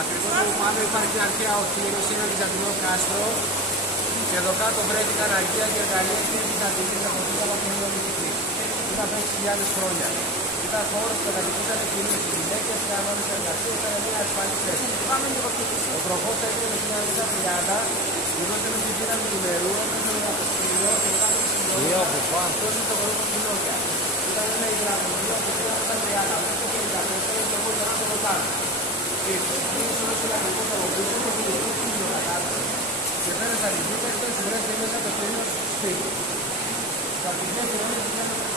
Ακριβώς όπου πάνω υπάρχει αρχαία οχύρωση, ένα βυζαντινό κάστρο και εδώ κάτω βρέθηκαν αρχαία και εργαλεία και βυζαντινή από την Νεολιθική. Ήταν 5.000 χρόνια. Ήταν χώρος που κατοικούσαν κυρίως οι γυναίκες και αγώνες εργασίας, ήταν μια ασφαλή θέση. Ο τροχός έγινε το 1930, γινόταν στη δύναμη του νερού, έπαιρνε με το σκληρό και κάτω από σκληρό. Αυτός είναι το κορμό του Νότια. Ήταν ένα υδραυλικό από το 1930 μέχρι το 1954 και εγώ ήταν στο Λοτάνο. Και ξεκίνησε όλος ο λαγικός αγωγής και την χιλιοκατάσταση. Και πέρασαν οι βίτες και τους βρέθηκαν μέσα από το σπίτι. Στα αρχικά του